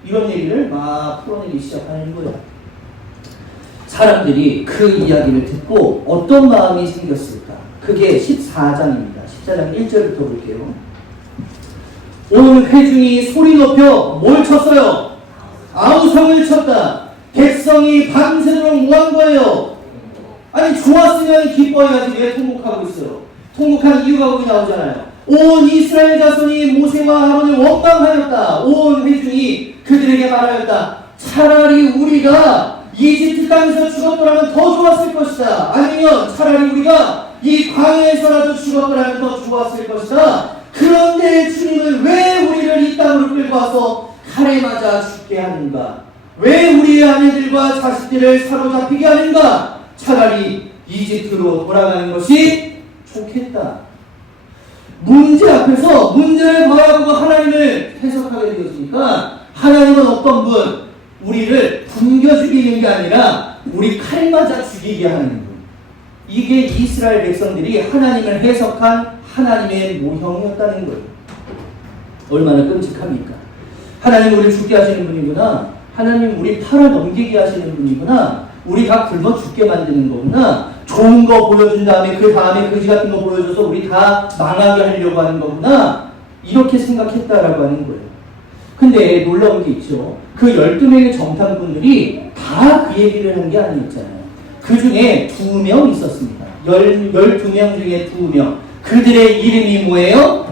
이런 얘기를 막 풀어내기 시작하는 거예요. 사람들이 그 이야기를 듣고 어떤 마음이 생겼을까? 그게 14장입니다. 14장 1절부터 볼게요. 온 회중이 소리 높여 뭘 쳤어요? 아우성을 쳤다. 백성이 밤새도록 뭐 한 거예요? 아니 좋았으면 기뻐해야지 왜 통곡하고 있어요? 통곡한 이유가 거기 나오잖아요. 온 이스라엘 자손이 모세와 아론을 원망하였다. 온 회중이 그들에게 말하였다. 차라리 우리가 이집트 땅에서 죽었더라면 더 좋았을 것이다. 아니면 차라리 우리가 이 광야에서라도 죽었더라면 더 좋았을 것이다. 그런데 주님은 왜 우리를 이 땅으로 끌고 와서 칼에 맞아 죽게 하는가? 왜 우리의 아내들과 자식들을 사로잡히게 하는가? 차라리 이집트로 돌아가는 것이 좋겠다. 문제 앞에서 문제를 바라보고 하나님을 해석하게 되었으니까 하나님은 어떤 분? 우리를 굶겨 죽이는 게 아니라 우리 칼 맞아 죽이게 하는 분. 이게 이스라엘 백성들이 하나님을 해석한 하나님의 모형이었다는 거예요. 얼마나 끔찍합니까? 하나님 우리를 죽게 하시는 분이구나. 하나님 우리 팔을 넘기게 하시는 분이구나. 우리 다 굶어 죽게 만드는 거구나. 좋은 거 보여준 다음에 그 다음에 거지 같은 거 보여줘서 우리 다 망하게 하려고 하는 거구나. 이렇게 생각했다라고 하는 거예요. 근데 놀라운 게 있죠. 그 12명의 정탐꾼들이 다 그 얘기를 한 게 아니었잖아요. 그 중에 2명 있었습니다. 12명 중에 2명. 그들의 이름이 뭐예요?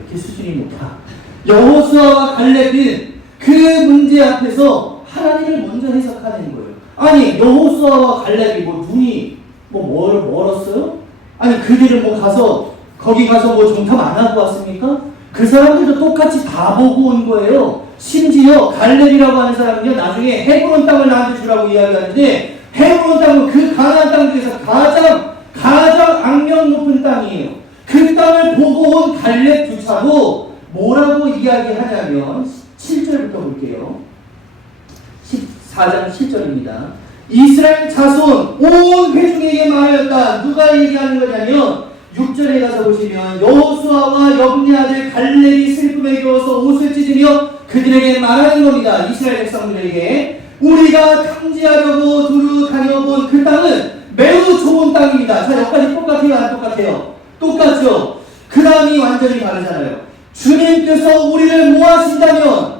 이렇게 수준이 높아. 여호수아와 갈렙은 그 문제 앞에서 하나님을 먼저 해석하는 거예요. 아니 여호수아와 갈렙이 뭐 눈이 뭐 멀었어요? 아니 그들은 뭐 가서 거기 가서 뭐 종탑 안 하고 왔습니까? 그 사람들도 똑같이 다 보고 온 거예요. 심지어 갈렙이라고 하는 사람은요, 나중에 헤브론 땅을 나한테 주라고 이야기하는데, 헤브론 땅은 그 가나안 땅 중에서 가장 악명 높은 땅이에요. 그 땅을 보고 온 갈렙조차도 뭐라고 이야기하냐면 7절부터 볼게요. 14장 7절입니다. 이스라엘 자손 온 회중에게 말하였다. 누가 얘기하는 거냐면 6절에 가서 보시면 여호수아와 여분의 아들 갈렙이 슬픔에 겨워서 옷을 찢으며 그들에게 말하는 겁니다. 이스라엘 백성들에게 우리가 탐지하려고 두루 다녀본 그 땅은 매우 좋은 땅입니다. 자, 여기까지 똑같아요? 안 똑같아요? 똑같죠? 그 다음이 완전히 다르잖아요. 주님께서 우리를 모아신다면,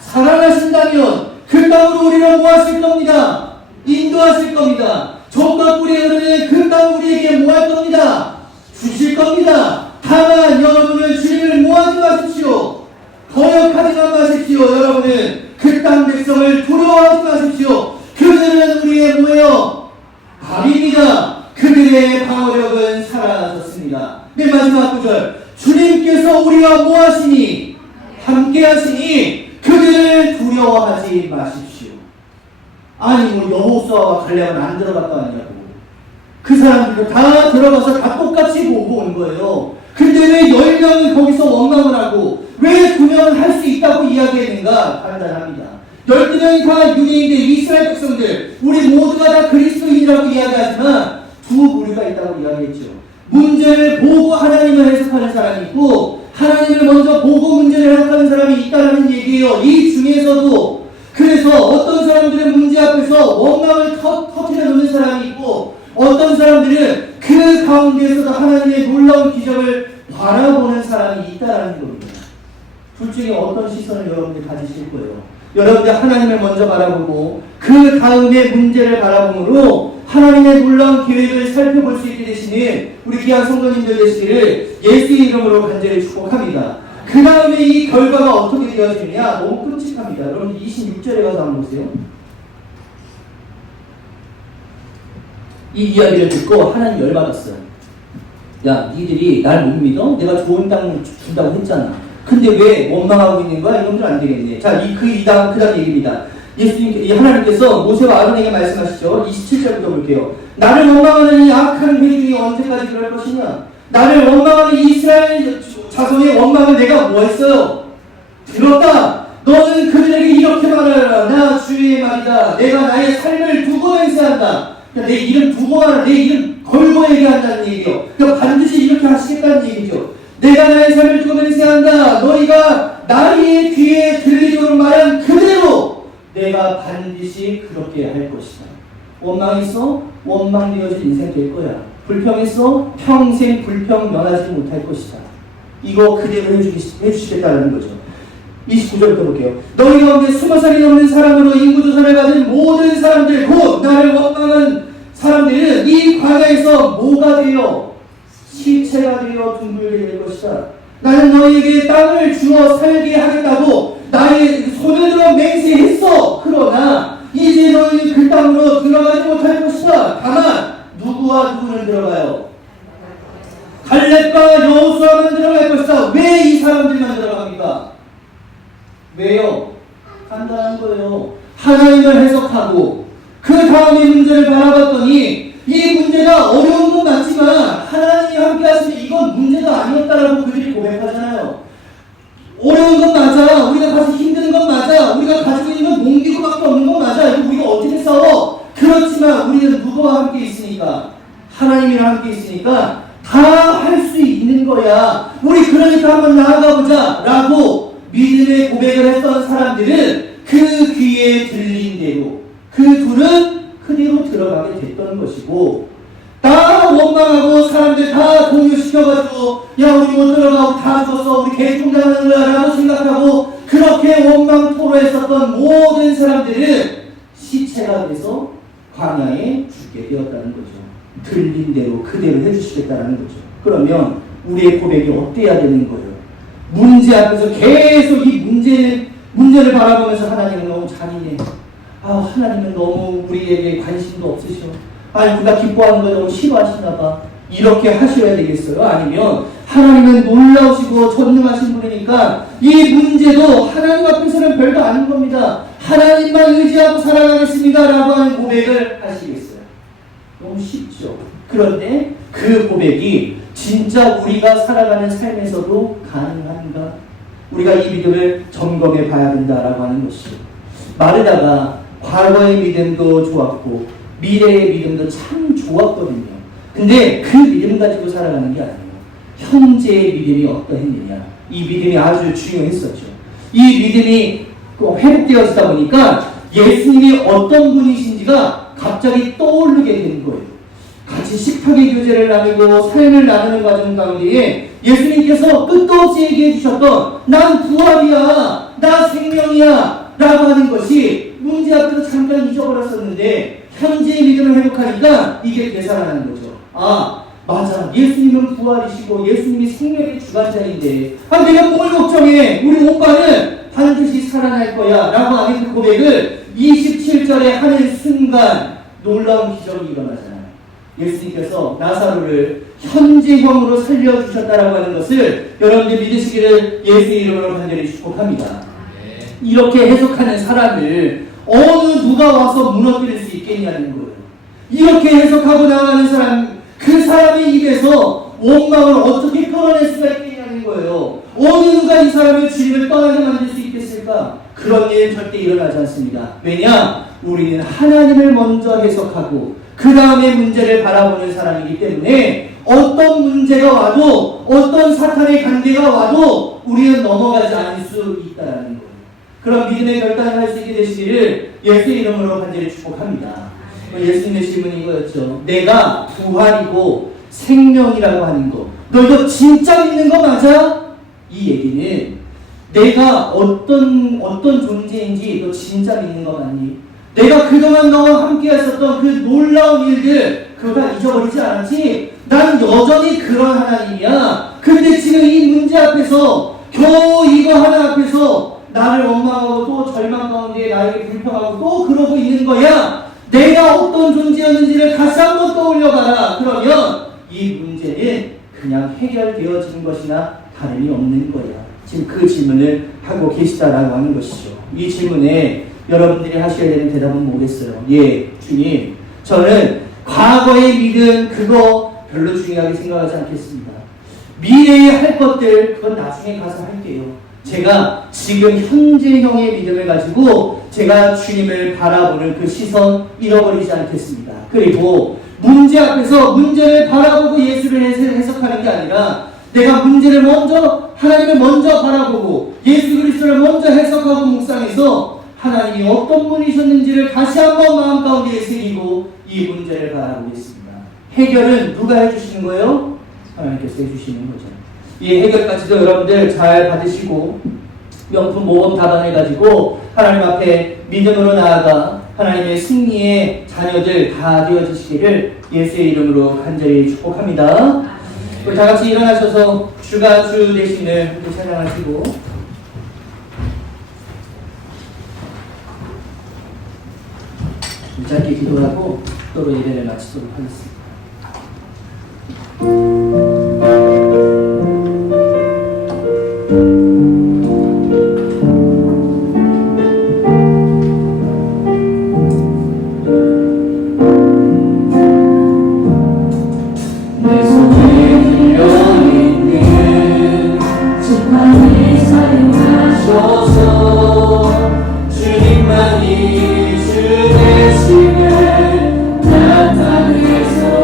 사랑하신다면 그 땅으로 우리를 모아실 겁니다. 인도하실 겁니다. 적과 꿀이 흐르는 그 땅 우리에게 모할 겁니다. 주실 겁니다. 다만 여러분은 주님을 모아지 마십시오. 거역하지만 마십시오. 여러분은 그 땅 백성을 두려워하지 마십시오. 그들은 우리의 뭐예요? 밥입니다. 그들의 방어력은 살아나셨습니다. 맨 마지막 구절. 주님께서 우리와 모하시니 함께 하시니 그들을 두려워하지 마십시오. 아니 뭐 여호수아와 갈렙은 안 들어갔다 왔냐고. 그 사람들도 다 들어가서 다 똑같이 보고 온 거예요. 근데 왜 10명은 거기서 원망을 하고 왜 2명은 할 수 있다고 이야기했는가? 간단합니다. 12명이 다 유대인들, 이스라엘 백성들, 우리 모두가 다 그리스도인이라고 이야기하지만 두 부류가 있다고 이야기했죠. 문제를 보고 하나님을 해석하는 사람이 있고 하나님을 먼저 보고 문제를 해석하는 사람이 있다는 얘기예요. 이 중에서도 그래서 어떤 사람들은 문제 앞에서 원망을 터뜨려 놓는 사람이 있고 어떤 사람들은 그 가운데에서도 하나님의 놀라운 기적을 바라보는 사람이 있다는 겁니다. 둘 중에 어떤 시선을 여러분들이 가지실 거예요? 여러분들 하나님을 먼저 바라보고 그 다음에 문제를 바라봄으로 하나님의 놀라운 계획을 살펴볼 수 있게 되시는 우리 귀한 성도님들 되시기를 예수의 이름으로 간절히 축복합니다. 그 다음에 이 결과가 어떻게 되어지느냐? 너무 끔찍합니다. 여러분 26절에 가서 한번 보세요. 이 이야기를 듣고 하나님 열받았어요. 야, 니들이 날 못 믿어? 내가 좋은 땅 준다고 했잖아. 근데 왜 원망하고 있는 거야? 이놈들 안 되겠네. 자, 그 다음 얘기입니다. 하나님께서 모세와 아론에게 말씀하시죠. 27절부터 볼게요. 나를 원망하는 이 악한 회중이 언제까지 그럴 것이냐? 나를 원망하는 이스라엘 자손의 원망을 내가 뭐 했어요? 들었다. 너는 그들에게 이렇게 말하라. 나 주의 말이다. 내가 나의 삶을 두고 맹세한다. 내 이름 두고 하라. 내 이름 걸고 얘기한다는 얘기요. 그러니까 반드시 이렇게 하시겠다는 얘기죠. 내가 나의 삶을 두고 맹세한다. 너희가 나의 귀에 들리도록 말한 그대로 내가 반드시 그렇게 할 것이다. 원망했어? 원망되어진 인생 될 거야. 불평했어? 평생 불평 면하지 못할 것이다. 이거 그대로 해주시겠다는 거죠. 29절부터 볼게요. 너희 가운데 20살이 넘는 사람으로 인구조사를 받은 모든 사람들 곧 나를 원망한 사람들은 이 광야에서 뭐가 되어 시체가 되어 둥글게 될 것이다. 나는 너희에게 땅을 주어 살게 하겠다고 나의 손을 들어 맹세했어. 그러나 이제 너희는 그 땅으로 들어가지 못할 것이다. 다만 누구와 누구는 들어가요? 갈렙과 여호수아만 들어갈 것이다. 왜 이 사람들만 들어갑니까? 왜요? 간단한 거예요. 하나님을 해석하고 그 다음에 문제를 바라봤더니 이 문제가 어려운 건 맞지만 하나님이 함께 하시면 이건 문제가 아니었다라고 그들이 고백하잖아요. 어려운 건 맞아. 우리가 가서 힘든 건 맞아. 우리가 가지고 있는 건 농기구밖에 없는 건 맞아. 이거 우리가 어떻게 싸워? 그렇지만 우리는 누구와 함께 있으니까? 하나님이랑 함께 있으니까 다 할 수 있는 거야. 우리 그러니까 한번 나아가보자 라고 믿음의 고백을 했던 사람들은 그 귀에 들린 대로 그 둘은 그대로 들어가게 됐던 것이고 다 원망하고 사람들 다 공유시켜가지고 야 우리 못 들어가고 다 죽었어 우리 개통당하는 거야 라고 생각하고 그렇게 원망 토로했었던 모든 사람들은 시체가 돼서 광야에 죽게 되었다는 거죠. 들린 대로 그대로 해주시겠다는 거죠. 그러면 우리의 고백이 어때야 되는 거예요? 문제 앞에서 계속 이 문제를 바라보면서 하나님은 너무 잔인해. 하나님은 너무 우리에게 관심도 없으셔. 우리가 기뻐하는 걸 너무 싫어하시나 봐. 이렇게 하셔야 되겠어요? 아니면 하나님은 놀라우시고 전능하신 분이니까 이 문제도 하나님 앞에서는 별거 아닌 겁니다. 하나님만 의지하고 살아가겠습니다 라고 하는 고백을 하시겠어요. 너무 쉽죠. 그런데 그 고백이 진짜 우리가 살아가는 삶에서도 가능한가? 우리가 이 믿음을 점검해 봐야 된다라고 하는 것이죠. 마르다가 과거의 믿음도 좋았고 미래의 믿음도 참 좋았거든요. 근데 그 믿음 가지고 살아가는 게 아니에요. 현재의 믿음이 어떠했느냐. 이 믿음이 아주 중요했었죠. 이 믿음이 회복되어지다 보니까 예수님이 어떤 분이신지가 갑자기 떠오르게 된 거예요. 같이 식탁의 교제를 나누고 삶을 나누는 과정 가운데에 예수님께서 끝도 없이 얘기해 주셨던 난 부활이야, 나 생명이야 라고 하는 것이 문제 앞에서 잠깐 잊어버렸었는데 현재의 믿음을 회복하니까 이게 되살아나는 거죠. 아 맞아, 예수님은 부활이시고 예수님이 생명의 주관자인데 내가 뭘 걱정해, 우리 오빠는 반드시 살아날 거야 라고 하는 그 고백을 27절에 하는 순간 놀라운 기적이 일어나잖아요. 예수님께서 나사로를 현재형으로 살려주셨다라고 하는 것을 여러분들 믿으시기를 예수의 이름으로 간절히 축복합니다. 이렇게 해석하는 사람을 어느 누가 와서 무너뜨릴 수 있겠냐는 거예요. 이렇게 해석하고 나가는 사람, 그 사람의 입에서 원망을 어떻게 끌어낼 수가 있겠냐는 거예요. 어느 누가 이 사람을 주님을 떠나게 만들 수 있겠을까? 그런 일 절대 일어나지 않습니다. 왜냐? 우리는 하나님을 먼저 해석하고 그 다음에 문제를 바라보는 사람이기 때문에 어떤 문제가 와도 어떤 사탄의 관계가 와도 우리는 넘어가지 않을 수 있다는 거예요. 그런 믿음의 결단을 할 수 있게 되시기를 예수의 이름으로 간절히 축복합니다. 예수님의 질문이 이거였죠. 내가 부활이고 생명이라고 하는 거, 너 이거 진짜 믿는 거 맞아? 이 얘기는 내가 어떤 존재인지 너 진짜 믿는 거 맞니? 내가 그동안 너와 함께 했었던 그 놀라운 일들 그거 다 잊어버리지 않았지? 난 여전히 그런 하나님이야. 근데 지금 이 문제 앞에서 겨우 이거 하나 앞에서 나를 원망하고 또 절망 가운데 나에게 불평하고 또 그러고 있는 거야. 내가 어떤 존재였는지를 다시 한번 떠올려봐라. 그러면 이 문제는 그냥 해결되어지는 것이나 다름이 없는 거야. 지금 그 질문을 하고 계시다라고 하는 것이죠. 이 질문에 여러분들이 하셔야 되는 대답은 뭐겠어요? 예, 주님, 저는 과거의 믿음 그거 별로 중요하게 생각하지 않겠습니다. 미래에 할 것들 그건 나중에 가서 할게요. 제가 지금 현재형의 믿음을 가지고 제가 주님을 바라보는 그 시선 잃어버리지 않겠습니다. 그리고 문제 앞에서 문제를 바라보고 예수를 해석하는 게 아니라 내가 문제를 먼저, 하나님을 먼저 바라보고 예수 그리스도를 먼저 해석하고 묵상해서 하나님이 어떤 분이셨는지를 다시 한번 마음 가운데 새기고 이 문제를 바라보겠습니다. 해결은 누가 해주시는 거예요? 하나님께서 해주시는 거죠. 이 해결까지도 여러분들 잘 받으시고 명품 모범 답안을 가지고 하나님 앞에 믿음으로 나아가 하나님의 승리의 자녀들 다 되어주시기를 예수의 이름으로 간절히 축복합니다. 우리 다 같이 일어나셔서 주가 주 되시는 함께 찬양하시고 짧게 기도하고 또로 예배를 마치도록 하겠습니다. 주님만이 주 되심을 나타내소.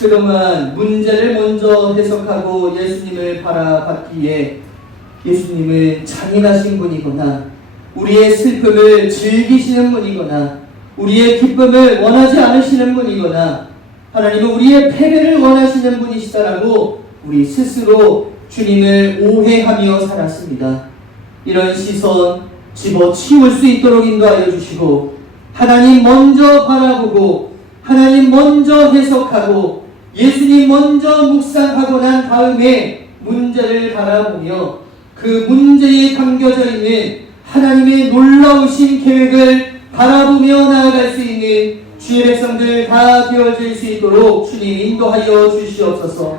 그동안 문제를 먼저 해석하고 예수님을 바라봤기에 예수님은 잔인하신 분이거나 우리의 슬픔을 즐기시는 분이거나 우리의 기쁨을 원하지 않으시는 분이거나 하나님은 우리의 패배를 원하시는 분이시다라고 우리 스스로 주님을 오해하며 살았습니다. 이런 시선 집어치울 수 있도록 인도하여 주시고 하나님 먼저 바라보고 하나님 먼저 해석하고 예수님 먼저 묵상하고 난 다음에 문제를 바라보며 그 문제에 담겨져 있는 하나님의 놀라우신 계획을 바라보며 나아갈 수 있는 주의 백성들 다 되어질 수 있도록 주님 인도하여 주시옵소서.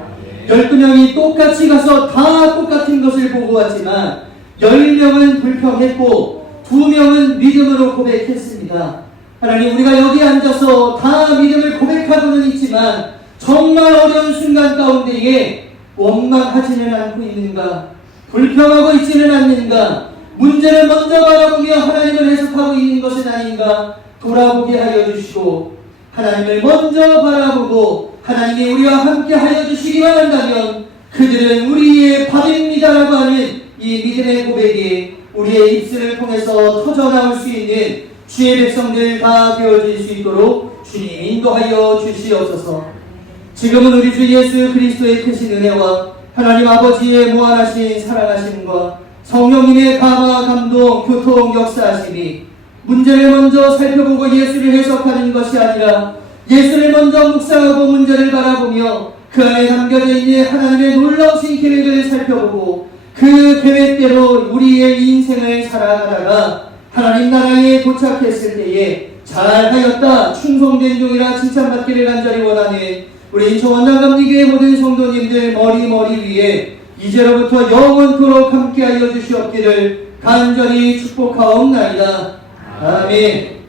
12명이 똑같이 가서 다 똑같은 것을 보고 왔지만 10명은 불평했고 2명은 믿음으로 고백했습니다. 하나님, 우리가 여기 앉아서 다 믿음을 고백하고는 있지만 정말 어려운 순간 가운데에 원망하지는 않고 있는가? 불평하고 있지는 않는가? 문제를 먼저 바라보며 하나님을 해석하고 있는 것은 아닌가? 돌아보게 하여 주시고 하나님을 먼저 바라보고 하나님이 우리와 함께 하여 주시기만 한다면 그들은 우리의 밥입니다라고 하는 이 믿음의 고백이 우리의 입술을 통해서 터져나올 수 있는 주의 백성들 다 되어질 수 있도록 주님 인도하여 주시옵소서. 지금은 우리 주 예수 그리스도의 크신 은혜와 하나님 아버지의 무한하신 사랑하심과 성령님의 감화 감동 교통 역사하심이 문제를 먼저 살펴보고 예수를 해석하는 것이 아니라 예수를 먼저 묵상하고 문제를 바라보며 그 안에 담겨져 있는 하나님의 놀라우신 계획을 살펴보고 그 계획대로 우리의 인생을 살아가다가 하나님 나라에 도착했을 때에 잘하였다 충성된 종이라 칭찬받기를 간절히 원하는 우리 인천원장감리교회 모든 성도님들 머리 위에 이제로부터 영원토록 함께하여 주시옵기를 간절히 축복하옵나이다. 아멘.